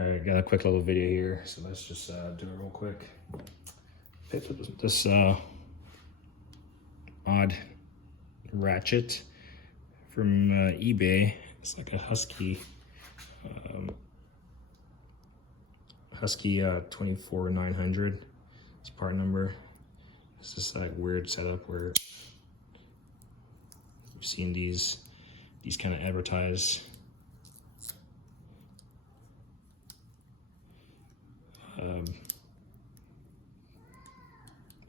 All right, got a quick little video here, so let's just do it real quick. Picked up this odd ratchet from eBay. It's like a Husky, Husky 24900. It's part number. It's this like weird setup where you've seen these kind of advertised.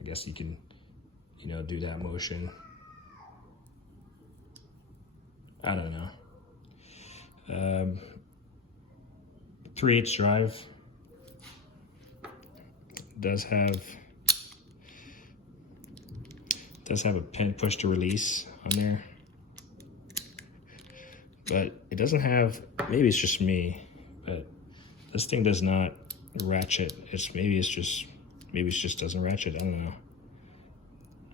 I guess you can, do that motion. I don't know. 3/8 drive. Does have a pin push to release on there, but it doesn't have. Maybe it's just me, but this thing does not ratchet. Maybe it just doesn't ratchet. I don't know.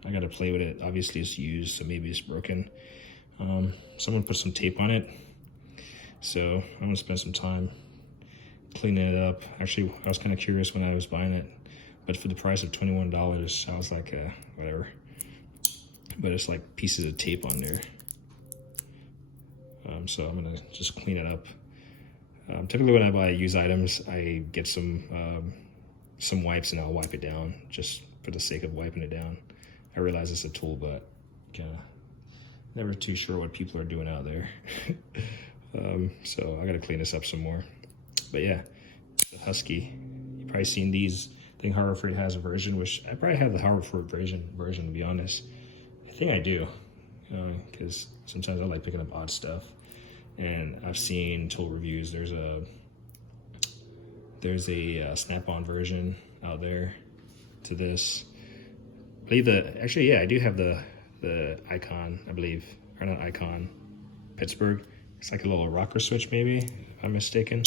I gotta play with it. Obviously it's used, so maybe it's broken. Someone put some tape on it, so I'm gonna spend some time cleaning it up. Actually, I was kind of curious when I was buying it, but for the price of $21, I was like, whatever. But it's like pieces of tape on there. So I'm gonna just clean it up. Typically when I buy used items, I get some wipes and I'll wipe it down just for the sake of wiping it down. I realize it's a tool, but kind of never too sure what people are doing out there. So I gotta clean this up some more. But yeah, the Husky. You've probably seen these. I think Hartford has a version, which I probably have the Hartford version to be honest. I think I do, because sometimes I like picking up odd stuff. And I've seen tool reviews. There's a snap-on version out there to this. I believe I do have the Icon, I believe, or not Icon, Pittsburgh. It's like a little rocker switch, maybe, if I'm mistaken.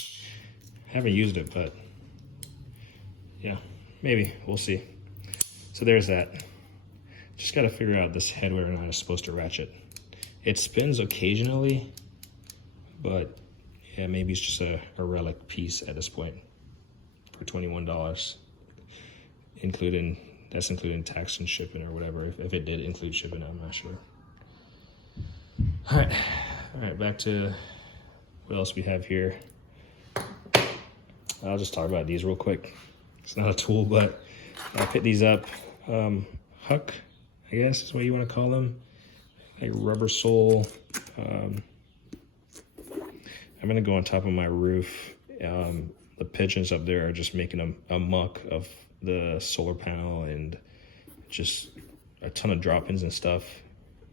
I haven't used it, but yeah, maybe, we'll see. So there's that. Just gotta figure out this head whether or not it's supposed to ratchet. It spins occasionally, but yeah, maybe it's just a relic piece at this point for $21. That's including tax and shipping or whatever. If it did include shipping, I'm not sure. All right, back to what else we have here. I'll just talk about these real quick. It's not a tool, but I picked these up. HUK, I guess is what you want to call them. Like rubber sole. I'm gonna go on top of my roof. The pigeons up there are just making a muck of the solar panel and just a ton of drop-ins and stuff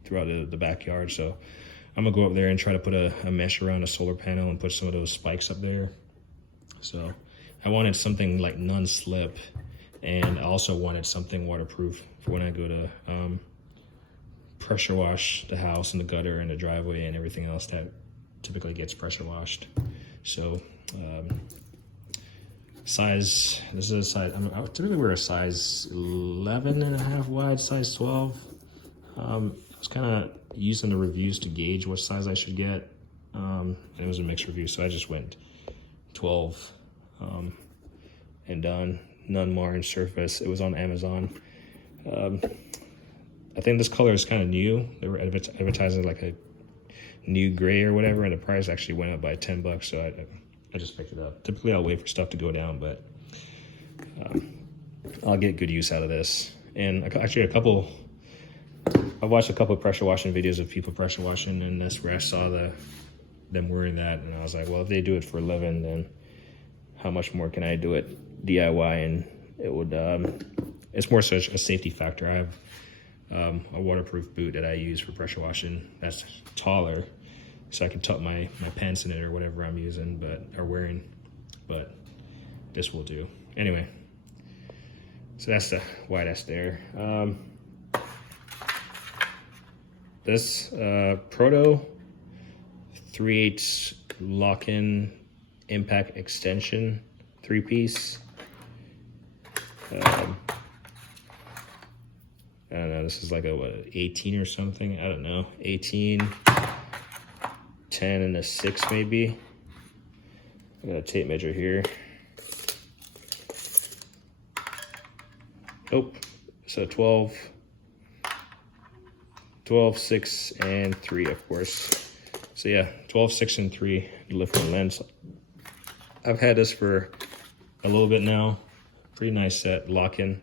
throughout the backyard. So I'm gonna go up there and try to put a mesh around a solar panel and put some of those spikes up there. So I wanted something like non-slip, and I also wanted something waterproof for when I go to pressure wash the house and the gutter and the driveway and everything else that typically gets pressure washed. So size, this is a size, I typically wear a size 11.5 wide, size 12. I was kind of using the reviews to gauge what size I should get. And it was a mixed review, so I just went 12 and done. None more in surface. It was on Amazon. I think this color is kind of new. They were advertising like a new gray or whatever, and the price actually went up by $10, so I just picked it up. Typically I'll wait for stuff to go down, but I'll get good use out of this. And actually I watched a couple of pressure washing videos of people pressure washing, and that's where I saw them wearing that, and I was like, well, if they do it for a living, then how much more can I do it DIY? And it would, it's more such a safety factor. I have a waterproof boot that I use for pressure washing that's taller, so I can tuck my pants in it or whatever I'm using or wearing, but this will do. Anyway, so that's why that's there. This Proto 3/8 lock-in impact extension 3-piece. I don't know, this is like a 18 or something, I don't know, 18, 10 and a 6 maybe. I got a tape measure here. Nope. So 12, 6, and 3, of course. So yeah, 12, 6, and 3 different lengths. I've had this for a little bit now. Pretty nice set, lock-in.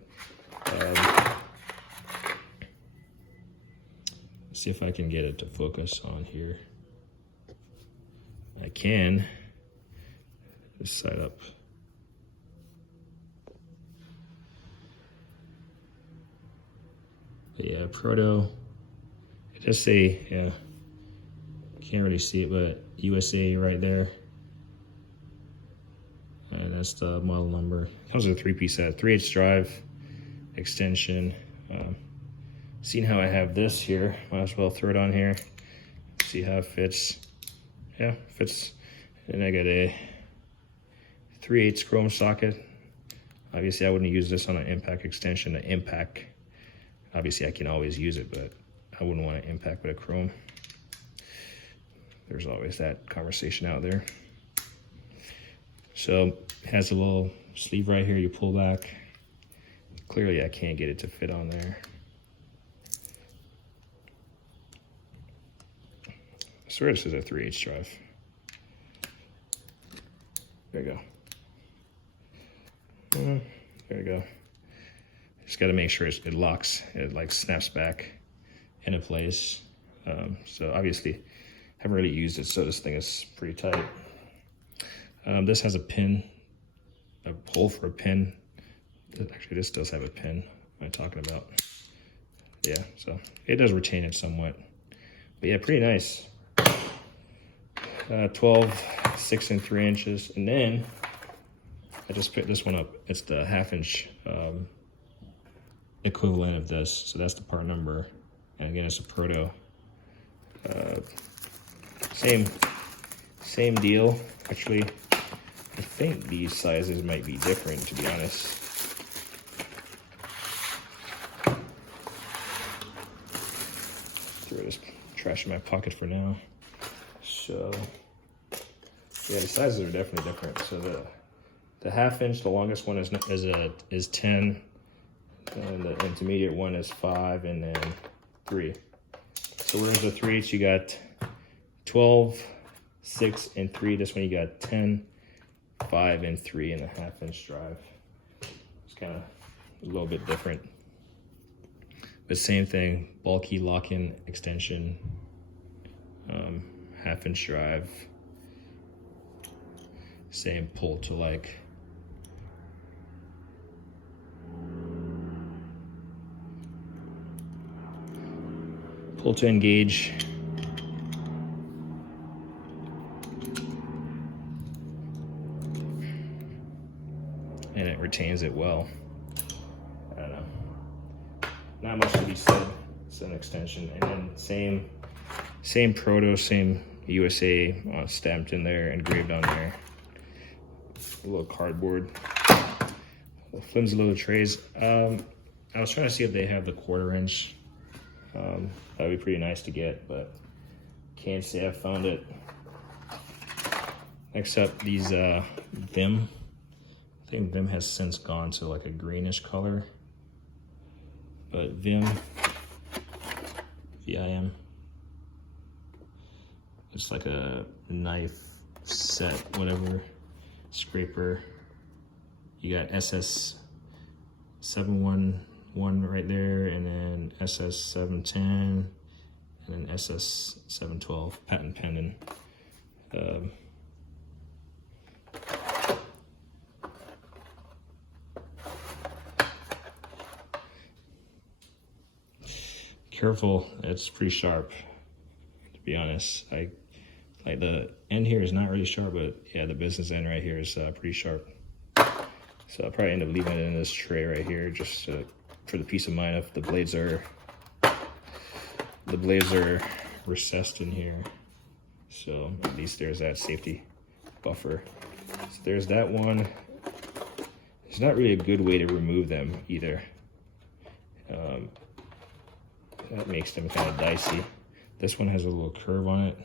See if I can get it to focus on here. I can. This side up. But yeah, Proto. It does say, yeah, can't really see it, but USA right there. And that's the model number. Comes with a 3-piece set, 3/8 drive, extension. Seeing how I have this here, might as well throw it on here. See how it fits. Yeah, fits. And I got a 3/8 chrome socket. Obviously, I wouldn't use this on an impact extension. The impact, obviously, I can always use it, but I wouldn't want to impact with a chrome. There's always that conversation out there. So it has a little sleeve right here. You pull back. Clearly, I can't get it to fit on there. I swear this is a 3/8 drive. There you go. There you go. Just got to make sure it locks. It like snaps back into place. So obviously, haven't really used it, so this thing is pretty tight. This has a pin, a hole for a pin. Actually, this does have a pin. What am I talking about? Yeah, so it does retain it somewhat. But yeah, pretty nice. 12, 6, and 3 inches. And then I just picked this one up. It's the 1/2 inch equivalent of this. So that's the part number. And again, it's a Proto. Same deal. Actually, I think these sizes might be different, to be honest. Throw this trash in my pocket for now. So, yeah, the sizes are definitely different. So the 1/2 inch, the longest one is 10, and the intermediate one is 5, and then 3. So whereas the 3/8, you got 12, 6, and 3. This one you got 10, 5, and 3 in the 1/2 inch drive. It's kind of a little bit different. But same thing, bulky lock-in extension, 1/2 inch drive. Same pull to like. Pull to engage. And it retains it well. I don't know. Not much to be said. It's an extension. And then same Proto, same USA stamped in there, engraved on there. A little cardboard. Flimsy little trays. I was trying to see if they have the 1/4 inch. That would be pretty nice to get, but can't say I found it. Next up, these VIM. I think VIM has since gone to like a greenish color, but VIM, VIM. It's like a knife set, whatever, scraper. You got SS 711 right there, and then SS 710, and then SS 712, patent pending. Careful, it's pretty sharp, to be honest. Like the end here is not really sharp, but yeah, the business end right here is pretty sharp. So I'll probably end up leaving it in this tray right here, just for the peace of mind if the blades are recessed in here. So at least there's that safety buffer. So there's that one. It's not really a good way to remove them either. That makes them kind of dicey. This one has a little curve on it.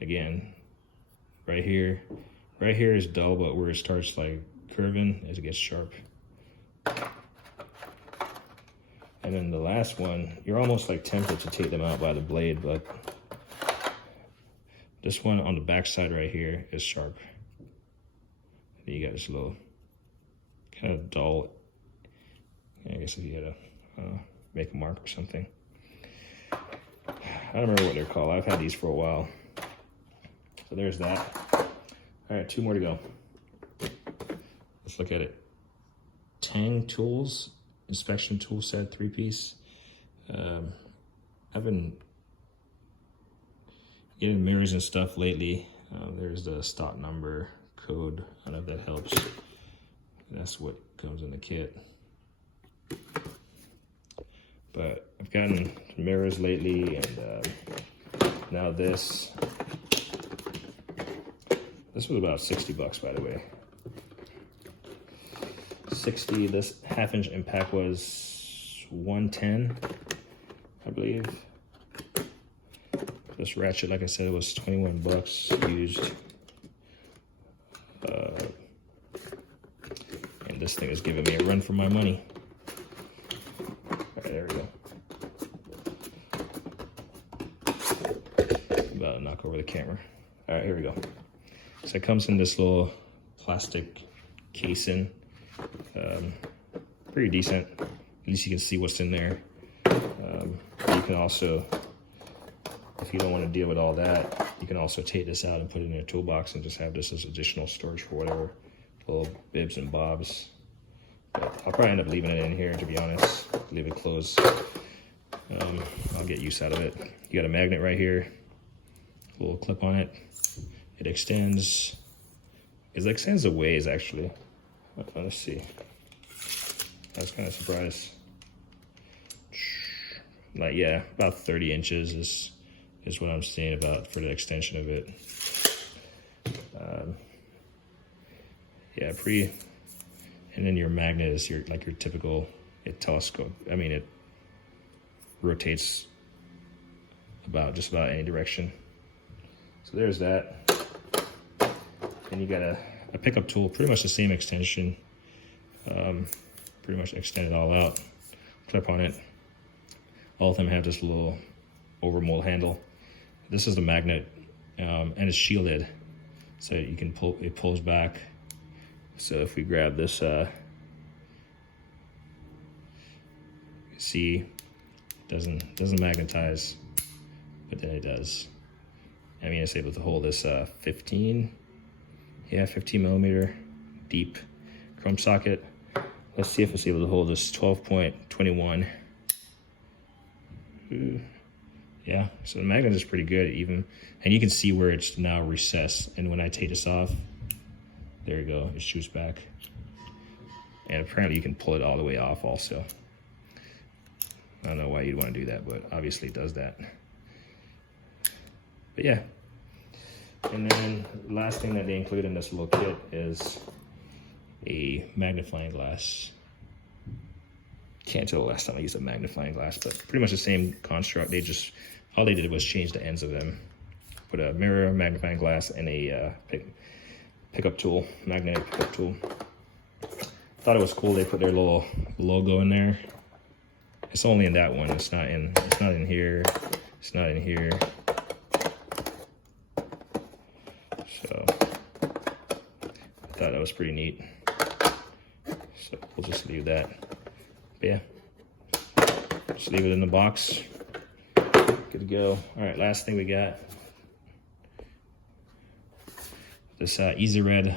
Again, right here. Right here is dull, but where it starts like curving as it gets sharp. And then the last one, you're almost like tempted to take them out by the blade, but this one on the back side right here is sharp. And you got this little kind of dull, I guess if you had to make a mark or something. I don't remember what they're called. I've had these for a while. So there's that. All right, 2 more to go. Let's look at it. TENG tools, inspection tool set, 3-piece. I've been getting mirrors and stuff lately. There's the stock number code. I don't know if that helps. That's what comes in the kit. But I've gotten mirrors lately, and now this. This was about 60 bucks, by the way. 60. This 1/2-inch impact was 110, I believe. This ratchet, like I said, it was 21 bucks used. And this thing is giving me a run for my money. All right, there we go. About to knock over the camera. All right, here we go. So it comes in this little plastic casing. Pretty decent. At least you can see what's in there. You can also, if you don't want to deal with all that, you can also take this out and put it in your toolbox and just have this as additional storage for whatever little bibs and bobs. But I'll probably end up leaving it in here, to be honest. Leave it closed. I'll get use out of it. You got a magnet right here, a little clip on it. It extends. It extends a ways, actually. Let's see. I was kind of surprised. Like, yeah, about 30 inches is what I'm seeing about for the extension of it. Yeah, pretty. And then your magnet is your typical telescope. I mean, it rotates just about any direction. So there's that. And you got a pickup tool, pretty much the same extension. Pretty much extend it all out. Clip on it. All of them have this little overmold handle. This is the magnet, and it's shielded, so you can pull. It pulls back. So if we grab this, see, doesn't magnetize, but then it does. I mean, it's able to hold this 15 millimeter deep chrome socket. Let's see if it's able to hold this 12.21. Yeah, so the magnet is pretty good even, and you can see where it's now recessed. And when I take this off, there you go, it shoots back. And apparently you can pull it all the way off also. I don't know why you'd want to do that, but obviously it does that. But yeah. And then the last thing that they include in this little kit is a magnifying glass. Can't tell the last time I used a magnifying glass, but pretty much the same construct. All they did was change the ends of them. Put a mirror, magnifying glass, and a pickup tool, magnetic pickup tool. Thought it was cool. They put their little logo in there. It's only in that one. It's not in here. It's not in here. So I thought that was pretty neat. So we'll just leave that. But yeah, just leave it in the box. Good to go. All right, last thing we got. This EZRED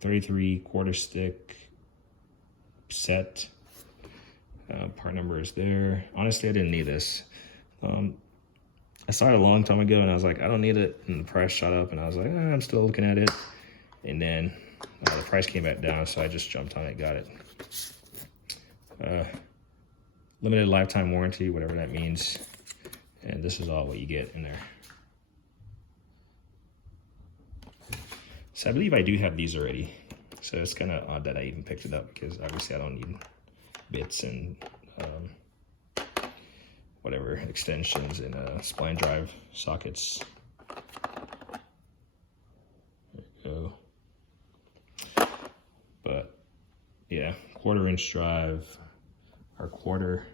33 quarter stick set. Part number is there. Honestly, I didn't need this. I saw it a long time ago and I was like, I don't need it. And the price shot up and I was like, I'm still looking at it. And then the price came back down, so I just jumped on it, got it. Limited lifetime warranty, whatever that means. And this is all what you get in there. So I believe I do have these already. So it's kind of odd that I even picked it up, because obviously I don't need bits and whatever extensions and spline drive sockets. quarter-inch drive, our quarter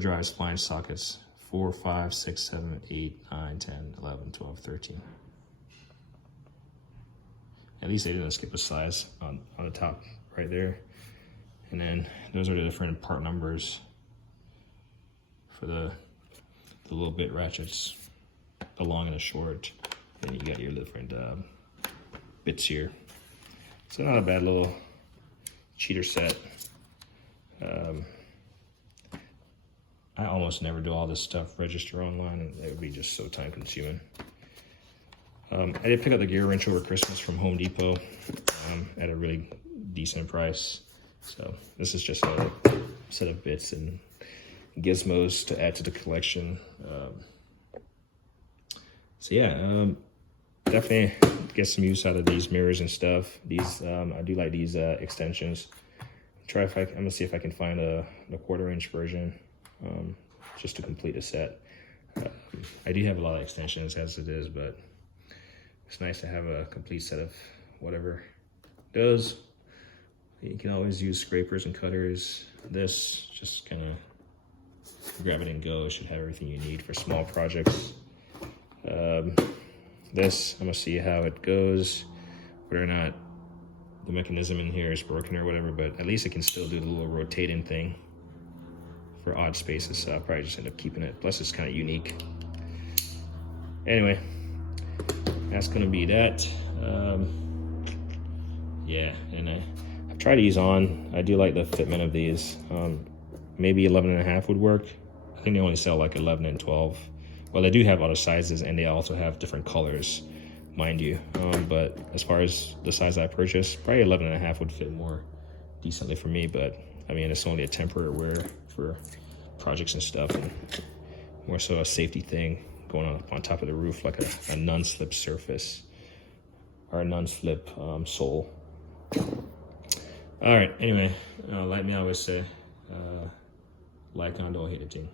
drives, flange sockets, 4, 5, 6, 7, 8, 9, 10, 11, 12, 13. At least they didn't skip a size on the top right there. And then those are the different part numbers for the little bit ratchets, the long and the short. And you got your different bits here. So not a bad little cheater set. I almost never do all this stuff register online, and it would be just so time consuming. I did pick up the gear wrench over Christmas from Home Depot at a really decent price. So this is just a set of bits and gizmos to add to the collection. So yeah, definitely get some use out of these mirrors and stuff. These I do like these extensions. I'm gonna see if I can find the quarter-inch version just to complete a set. I do have a lot of extensions as it is, but it's nice to have a complete set of whatever it does. You can always use scrapers and cutters. This just kind of grab it and go. It should have everything you need for small projects. This, I'm gonna see how it goes, whether or not the mechanism in here is broken or whatever, but at least it can still do the little rotating thing for odd spaces, so I'll probably just end up keeping it. Plus it's kind of unique. Anyway, that's gonna be that. Yeah, and I've tried these on. I do like the fitment of these. Maybe 11.5 would work. I think they only sell like 11 and 12. Well, they do have other sizes, and they also have different colors, mind you. But as far as the size I purchased, probably 11.5 would fit more decently for me. But I mean, it's only a temporary wear for projects and stuff, and more so a safety thing going on top of the roof, like a non-slip surface or a non-slip sole. All right, anyway, like me, I always say, like, I don't hate a thing.